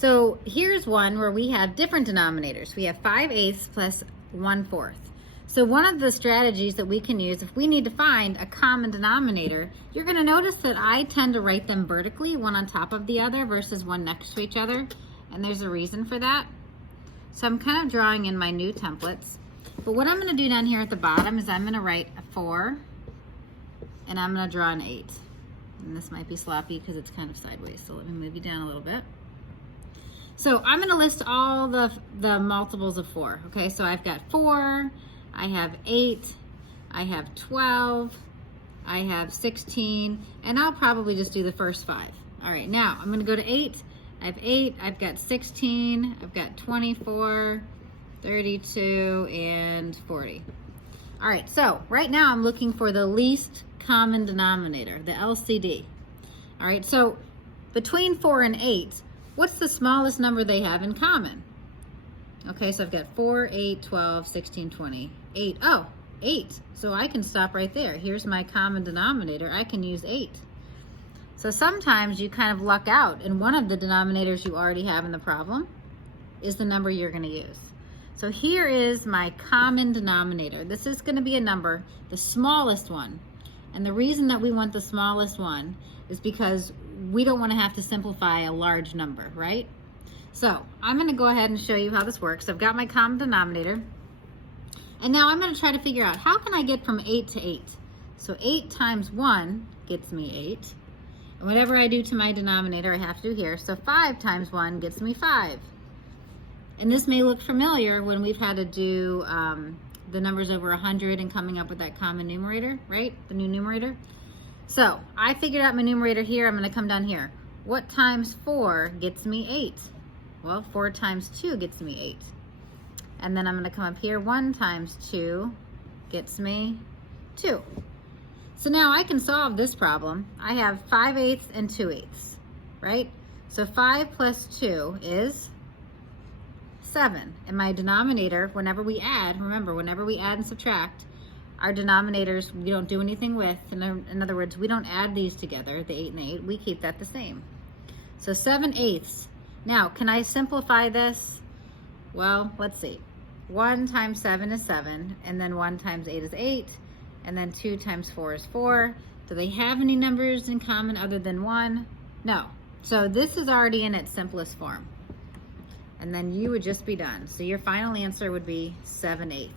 So here's one where we have different denominators. We have 5/8 plus 1/4. So one of the strategies that we can use if we need to find a common denominator, you're gonna notice that I tend to write them vertically, one on top of the other versus one next to each other. And there's a reason for that. So I'm kind of drawing in my new templates. But what I'm gonna do down here at the bottom is I'm gonna write a 4 and I'm gonna draw an 8. And this might be sloppy because it's kind of sideways. So let me move you down a little bit. So I'm gonna list all the multiples of 4. Okay, so I've got 4, I have 8, I have 12, I have 16, and I'll probably just do the first 5. All right, now I'm gonna go to 8. I have 8, I've got 16, I've got 24, 32, and 40. All right, so right now I'm looking for the least common denominator, the LCD. All right, so between 4 and 8, what's the smallest number they have in common? Okay, so I've got 4, 8, 12, 16, 20, 8. Oh, 8. So I can stop right there. Here's my common denominator. I can use 8. So sometimes you kind of luck out, and one of the denominators you already have in the problem is the number you're going to use. So here is my common denominator. This is going to be a number, the smallest one. And the reason that we want the smallest one is because we don't want to have to simplify a large number, right? So I'm going to go ahead and show you how this works. I've got my common denominator. And now I'm going to try to figure out how can I get from 8 to 8. So 8 times 1 gets me 8. And whatever I do to my denominator, I have to do here. So 5 times 1 gets me 5. And this may look familiar when we've had to do the numbers over 100 and coming up with that common numerator, right? The new numerator. So I figured out my numerator here. I'm going to come down here. What times 4 gets me 8? Well, 4 times 2 gets me 8. And then I'm going to come up here. 1 times 2 gets me 2. So now I can solve this problem. I have 5/8 and 2/8, right? So 5 plus 2 is 7. And my denominator, whenever we add, remember, whenever we add and subtract, our denominators we don't do anything with. In other words, we don't add these together, the 8 and 8. We keep that the same. So 7/8. Now, can I simplify this? Well, let's see. 1 times 7 is 7, and then 1 times 8 is 8, and then 2 times 4 is 4. Do they have any numbers in common other than 1? No. So this is already in its simplest form. And then you would just be done. So your final answer would be 7/8.